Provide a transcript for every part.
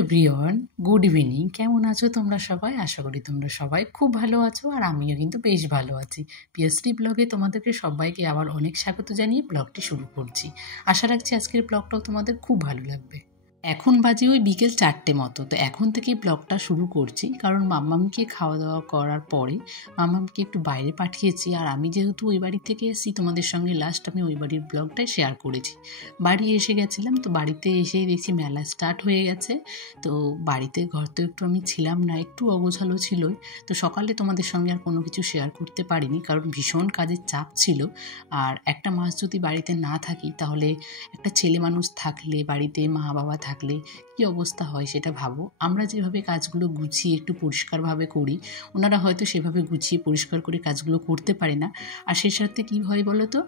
Everyone, good evening. কেমন আছো তোমরা সবাই? আশা করি তোমরা সবাই খুব ভালো আছো, আর আমিও কিন্তু বেশ ভালো আছি। পিএসটি ব্লগে তোমাদেরকে সবাইকে আবার অনেক স্বাগত জানিয়ে ব্লগটি শুরু করছি। আশা রাখছি আজকের ব্লগটাও তোমাদের খুব ভালো লাগবে। এখন বাজে ওই বিকেল 4টে মতো। তো এখন থেকেই ব্লগটা শুরু করছি, কারণ মাম্মামকে খাওয়া দাওয়া করার পরে মাম্মামকে একটু বাইরে পাঠিয়েছি। আর আমি যেহেতু ওই বাড়ি থেকে এসেছি, তোমাদের সঙ্গে লাস্ট আমি ওই বাড়ির ব্লগটাই শেয়ার করেছি। বাড়ি এসে গেছিলাম, তো বাড়িতে এসেই দেখছি মেলা স্টার্ট হয়ে গেছে। তো বাড়িতে ঘর তো একটু আমি ছিলাম না, একটু অগোছালো ছিলই। তো সকালে তোমাদের সঙ্গে আর কোনো কিছু শেয়ার করতে পারিনি, কারণ ভীষণ কাজের চাপ ছিল। আর একটা মাস যদি বাড়িতে না থাকি, তাহলে একটা ছেলে মানুষ থাকলে, বাড়িতে মা বাবা থাকলে কী অবস্থা হয় সেটা ভাবো। আমরা যেভাবে কাজগুলো গুছিয়ে একটু পরিষ্কারভাবে করি, ওনারা হয়তো সেভাবে গুছিয়ে পরিষ্কার করে কাজগুলো করতে পারে না। আর সেই সাথে কী হয় বলো তো,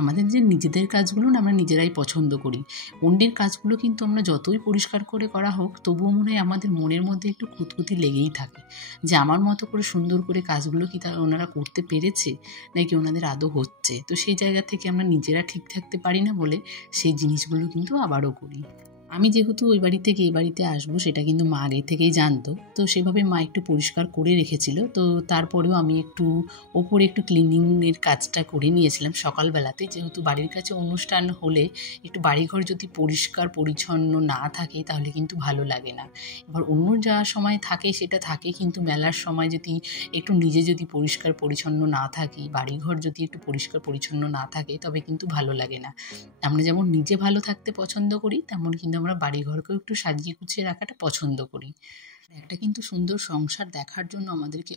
আমাদের যে নিজেদের কাজগুলো না আমরা নিজেরাই পছন্দ করি। অন্যের কাজগুলো কিন্তু আমরা যতই পরিষ্কার করে করা হোক, তবুও মনে হয় আমাদের মনের মধ্যে একটু খুঁতখুঁতি লেগেই থাকে, যে আমার মতো করে সুন্দর করে কাজগুলো কি ওনারা করতে পেরেছে, নাকি ওনাদের আদৌ হচ্ছে। তো সেই জায়গা থেকে আমরা নিজেরা ঠিক থাকতে পারি না বলে সেই জিনিসগুলো কিন্তু আবারও করি। আমি যেহেতু ওই বাড়ি থেকে এই বাড়িতে আসবো সেটা কিন্তু মা আগে থেকেই জানতো। তো সেভাবে মা একটু পরিষ্কার করে রেখেছিল। তো তারপরেও আমি একটু ওপরে একটু ক্লিনিংয়ের কাজটা করে নিয়েছিলাম সকালবেলাতে, যেহেতু বাড়ির কাছে অনুষ্ঠান হলে একটু বাড়িঘর যদি পরিষ্কার পরিচ্ছন্ন না থাকে তাহলে কিন্তু ভালো লাগে না। এবার অন্য যা সময় থাকে সেটা থাকে, কিন্তু মেলার সময় যদি একটু নিজে যদি পরিষ্কার পরিচ্ছন্ন না থাকি, বাড়িঘর যদি একটু পরিষ্কার পরিচ্ছন্ন না থাকে, তবে কিন্তু ভালো লাগে না। আমরা যেমন নিজে ভালো থাকতে পছন্দ করি, তেমন কিন্তু আমরা বাড়িঘরকেও একটু সাজিয়ে গুছিয়ে রাখাটা পছন্দ করি। একটা কিন্তু সুন্দর সংসার দেখার জন্য আমাদেরকে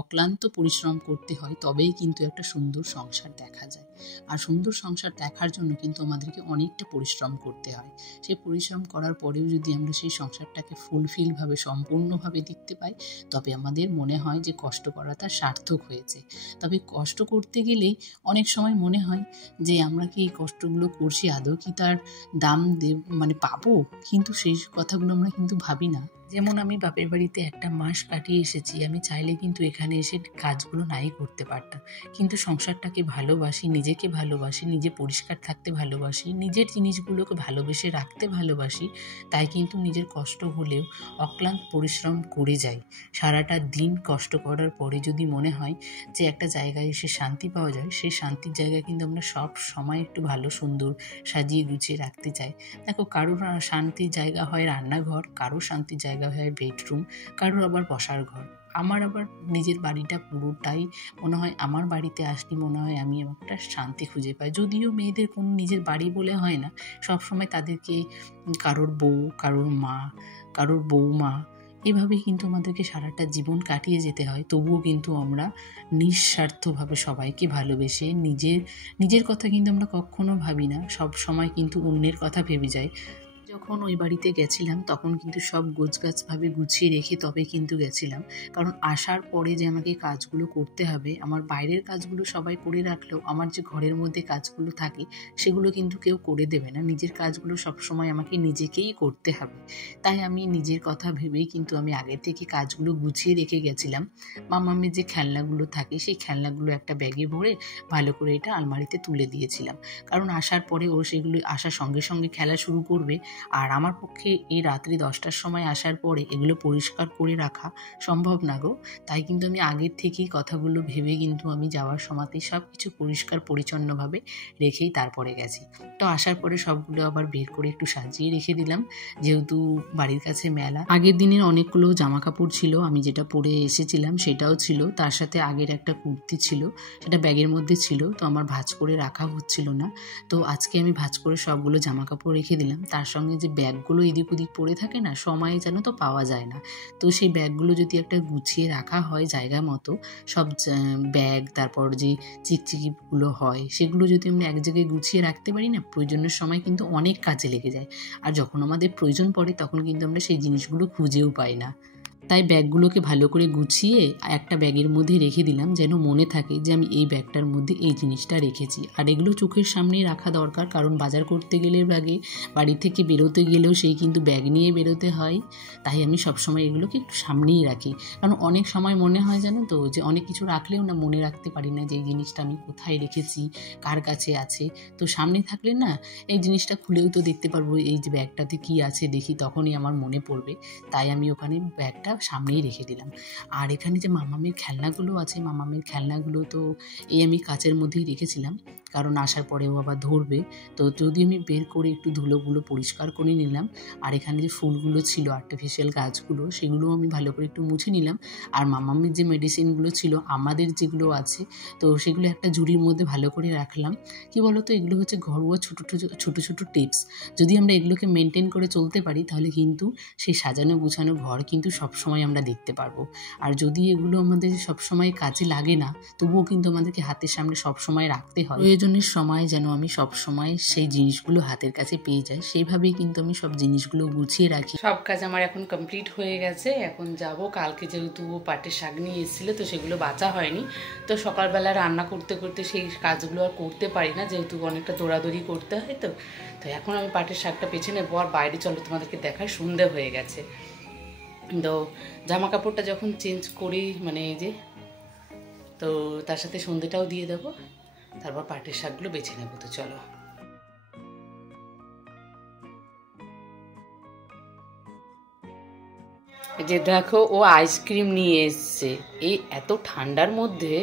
অক্লান্ত পরিশ্রম করতে হয়, তবেই কিন্তু একটা সুন্দর সংসার দেখা যায়। আর সুন্দর সংসার দেখার জন্য কিন্তু আমাদেরকে অনেকটা পরিশ্রম করতে হয়। সেই পরিশ্রম করার পরেও যদি আমরা সেই সংসারটাকে ফুলফিলভাবে সম্পূর্ণভাবে দেখতে পাই, তবে আমাদের মনে হয় যে কষ্ট করাটা সার্থক হয়েছে। তবে কষ্ট করতে গেলেই অনেক সময় মনে হয় যে আমরা কি এই কষ্টগুলো করছি, আদৌ কি তার দাম পাবো? কিন্তু সেই কথাগুলো আমরা কিন্তু ভাবি না। যেমন আমি বাপের বাড়িতে একটা মাস কাটিয়ে এসেছি, আমি চাইলে কিন্তু এখানে এসে কাজগুলো নাই করতে পারতাম। কিন্তু সংসারটাকে ভালোবাসি, নিজেকে ভালোবাসি, নিজে পরিষ্কার থাকতে ভালোবাসি, নিজের জিনিসগুলোকে ভালোবেসে রাখতে ভালোবাসি। তাই কিন্তু নিজের কষ্ট হলেও অক্লান্ত পরিশ্রম করে যাই। সারাটা দিন কষ্ট করার পরে যদি মনে হয় যে একটা জায়গায় এসে শান্তি পাওয়া যায়, সেই শান্তির জায়গায় কিন্তু আমরা সব সময় একটু ভালো সুন্দর সাজিয়ে গুছিয়ে রাখতে চাই। দেখো, কারোর শান্তির জায়গা হয় রান্নাঘর, কারোর শান্তির জায়গা হয় বেডরুম, কারোর আবার বসার ঘর। আমার আবার নিজের বাড়িটা পুরোটাই মনে হয়, আমার বাড়িতে আসলে মনে হয় আমি একটা শান্তি খুঁজে পাই। যদিও মেয়েদের কোনো নিজের বাড়ি বলে হয় না, সবসময় তাদেরকে কারোর বউ, কারোর মা, কারোর বৌমা, এভাবেই কিন্তু আমাদেরকে সারাটা জীবন কাটিয়ে যেতে হয়। তবুও কিন্তু আমরা নিঃস্বার্থভাবে সবাইকে ভালোবেসে নিজের কথা কিন্তু আমরা কখনো ভাবি না, সব সময় কিন্তু অন্যের কথা ভেবে যাই। যখন ওই বাড়িতে গেছিলাম তখন কিন্তু সব গোছগাছভাবে গুছিয়ে রেখে তবে কিন্তু গেছিলাম, কারণ আসার পরে যে আমাকে কাজগুলো করতে হবে, আমার বাইরের কাজগুলো সবাই করে রাখলেও আমার যে ঘরের মধ্যে কাজগুলো থাকে সেগুলো কিন্তু কেউ করে দেবে না। নিজের কাজগুলো সবসময় আমাকে নিজেকেই করতে হবে। তাই আমি নিজের কথা ভেবেই কিন্তু আমি আগে থেকে কাজগুলো গুছিয়ে রেখে গেছিলাম। মামামের যে খেলনাগুলো থাকে সেই খেলনাগুলো একটা ব্যাগে ভরে ভালো করে এটা আলমারিতে তুলে দিয়েছিলাম, কারণ আসার পরে ও সেগুলো আসার সঙ্গে সঙ্গে খেলা শুরু করবে। আর আমার পক্ষে এই রাত্রি 10টার সময় আসার পরে এগুলো পরিষ্কার করে রাখা সম্ভব না গো। তাই কিন্তু আমি আগের থেকেই কথাগুলো ভেবে কিন্তু আমি যাওয়ার সময়তে সব কিছু পরিষ্কার পরিচ্ছন্নভাবে রেখেই তারপরে গেছি। তো আসার পরে সবগুলো আবার বের করে একটু সাজিয়ে রেখে দিলাম, যেহেতু বাড়ির কাছে মেলা। আগের দিনের অনেকগুলো জামা কাপড় ছিল, আমি যেটা পরে এসেছিলাম সেটাও ছিল, তার সাথে আগের একটা কুর্তি ছিল, সেটা ব্যাগের মধ্যে ছিল। তো আমার ভাঁজ করে রাখা হচ্ছিল না, তো আজকে আমি ভাঁজ করে সবগুলো জামা কাপড় রেখে দিলাম। তার সঙ্গে যে ব্যাগগুলো এদিক ওদিক পড়ে থাকে না, সময়ে যেন তো পাওয়া যায় না। তো সেই ব্যাগগুলো যদি একটা গুছিয়ে রাখা হয় জায়গা মতো, সব ব্যাগ, তারপর যে চিকচিকিগুলো হয় সেগুলো যদি আমরা এক জায়গায় গুছিয়ে রাখতে পারি না, প্রয়োজনের সময় কিন্তু অনেক কাজে লেগে যায়। আর যখন আমাদের প্রয়োজন পড়ে তখন কিন্তু আমরা সেই জিনিসগুলো খুঁজেও পাই না। তাই ব্যাগগুলোকে ভালো করে গুছিয়ে একটা ব্যাগের মধ্যে রেখে দিলাম, যেন মনে থাকে যে আমি এই ব্যাগটার মধ্যে এই জিনিসটা রেখেছি। আর এগুলো চোখের সামনেই রাখা দরকার, কারণ বাজার করতে গেলে বাড়ি থেকে বেরোতে গেলেও সেই কিন্তু ব্যাগ নিয়ে বেরোতে হয়। তাই আমি সবসময় এগুলোকে একটু সামনেই রাখি, কারণ অনেক সময় মনে হয় জানো তো যে অনেক কিছু রাখলেও না মনে রাখতে পারি না যে এই জিনিসটা আমি কোথায় রেখেছি, কার কাছে আছে। তো সামনে থাকলে না এই জিনিসটা খুলেও তো দেখতে পারবো, এই যে ব্যাগটাতে কি আছে দেখি, তখনই আমার মনে পড়বে। তাই আমি ওখানে ব্যাগটা সামনেই রেখে দিলাম। আর এখানে যে মামামের খেলনাগুলো আছে, মামামের খেলনাগুলো তো এই আমি কাচের মধ্যেই রেখেছিলাম, কারণ আসার পরেও আবার ধরবে। তো যদি আমি বের করে একটু ধুলোগুলো পরিষ্কার করে নিলাম। আর এখানে যে ফুলগুলো ছিল, আর্টিফিশিয়াল গাছগুলো, সেগুলোও আমি ভালো করে একটু মুছে নিলাম। আর মামামের যে মেডিসিনগুলো ছিল, আমাদের যেগুলো আছে, তো সেগুলো একটা ঝুড়ির মধ্যে ভালো করে রাখলাম। কি বলতো, এগুলো হচ্ছে ঘরোয়া ছোটো ছোটো টিপস। যদি আমরা এগুলোকে মেনটেন করে চলতে পারি, তাহলে কিন্তু সেই সাজানো গুছানো ঘর কিন্তু সবসময় আমরা দেখতে পারবো। আর যদি এগুলো আমাদের সবসময় কাজে লাগে না, তবুও কিন্তু আমাদেরকে হাতের সামনে সবসময় রাখতে হয়। প্রয়োজনের সময় যেন আমি সবসময় সেই জিনিসগুলো হাতের কাছে পেয়ে যাই, সেইভাবেই কিন্তু আমি সব জিনিসগুলো গুছিয়ে রাখি। সব কাজ আমার এখন কমপ্লিট হয়ে গেছে। এখন যাব, কালকে যেহেতু পাটের শাক নিয়ে এসেছিলো, তো সেগুলো বাঁচা হয়নি। তো সকালবেলা রান্না করতে করতে সেই কাজগুলো আর করতে পারি না, যেহেতু অনেকটা দৌড়াদৌড়ি করতে হয়। তো এখন আমি পাটের শাকটা পেছনে নেবো। আর বাইরে চলো তোমাদেরকে দেখায়, সন্ধে হয়ে গেছে। তো জামা কাপড়টা যখন চেঞ্জ করি, মানে এই যে, তো তার সাথে সন্ধেটাও দিয়ে দেবো, তারপর পাটের শাকগুলো বেছে নেবো। তো চলো। যে দেখো, ও আইসক্রিম নিয়ে এসছে এই এত ঠান্ডার মধ্যে,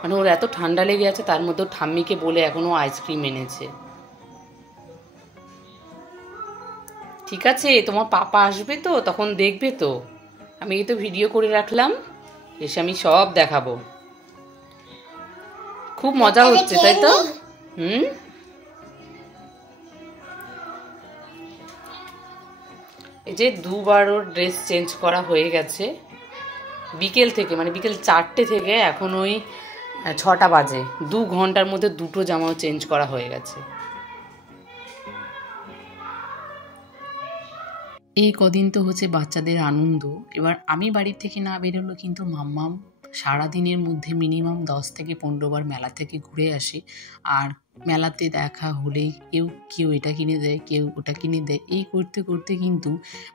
মানে ওর এত ঠান্ডা লেগে আছে, তার মধ্যে ঠাম্মিকে বলে এখনো আইসক্রিম এনেছে। ঠিক আছে, তোমার পাপা আসবে তো তখন দেখবে। তো আমি এই তো ভিডিও করে রাখলাম, এসে আমি সব দেখাবো। খুব মজা হচ্ছে, তাই তো? এই যে দুবার ওর ড্রেস চেঞ্জ করা হয়ে গেছে বিকেল থেকে, মানে বিকেল 4টে থেকে এখন ওই 6টা বাজে। 2 ঘন্টার মধ্যে 2টো জামাও চেঞ্জ করা হয়ে গেছে। এই কদিন তো হচ্ছে বাচ্চাদের আনন্দ। এবার আমি বাড়ি থেকে না বেরোলো কিন্তু মাম্মাম সারাদিনের মধ্যে মিনিমাম 10 থেকে 15 বার মেলা থেকে ঘুরে আসে। আর মেলাতে দেখা হলেই কেউ এটা কিনে দেয়, কেউ ওটা কিনে দেয়। এই করতে করতে কিন্তু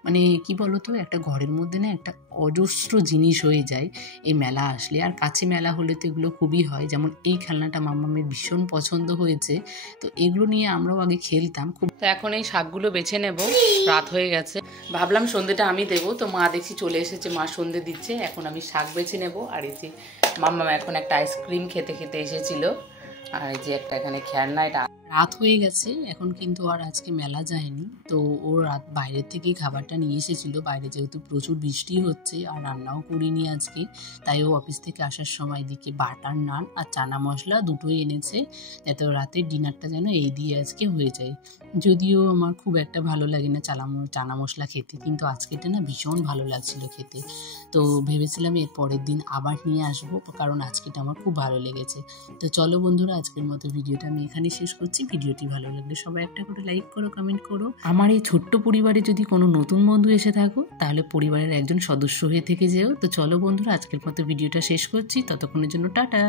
মানে কি বলতো, একটা ঘরের মধ্যে না একটা অজস্র জিনিস হয়ে যায় এই মেলা আসলে। আর কাছে মেলা হলে তো এগুলো খুবই হয়। যেমন এই খেলনাটা মাম্মামের ভীষণ পছন্দ হয়েছে, তো এগুলো নিয়ে আমরাও আগে খেলতাম খুব। তো এখন এই শাকগুলো বেছে নেব, রাত হয়ে গেছে। ভাবলাম সন্ধ্যেটা আমি দেবো, তো মা দেখছি চলে এসেছে, মা সন্ধ্যে দিচ্ছে। এখন আমি শাক বেছে নেব। আর এই যে মাম্মাম এখন একটা আইসক্রিম খেতে খেতে এসেছিল। আর এই যে একটা এখানে খেলনা, এটা রাত হয়ে গেছে এখন, কিন্তু আর আজকে মেলা যায়নি। তো ও রাত বাইরের থেকেই খাবারটা নিয়ে এসেছিল। বাইরে যেহেতু প্রচুর বৃষ্টি হচ্ছে, আর রান্নাও করিনি আজকে, তাই ও অফিস থেকে আসার সময় দিকে বাটার নান আর চানা মশলা দুটোই এনেছে, যাতে রাতের ডিনারটা যেন এই দিয়ে আজকে হয়ে যায়। যদিও আমার খুব একটা ভালো লাগে না চানা মশলা খেতে, কিন্তু আজকেটা না ভীষণ ভালো লাগছিল খেতে। তো ভেবেছিলাম এর পরের দিন আবার নিয়ে আসবো, কারণ আজকেটা আমার খুব ভালো লেগেছে। তো চলো বন্ধুরা, আজকের মতো ভিডিওটা আমি এখানে শেষ করছি। ভিডিওটি ভালো লাগলে সবাই একটা করে লাইক করো, কমেন্ট করো। আমার এই ছোট্ট পরিবারে যদি কোনো নতুন বন্ধু এসে থাকো, তাহলে পরিবারের একজন সদস্য হয়ে থেকে যেও। তো চলো বন্ধুরা, আজকের মতো ভিডিওটা শেষ করছি। ততক্ষণের জন্য টাটা।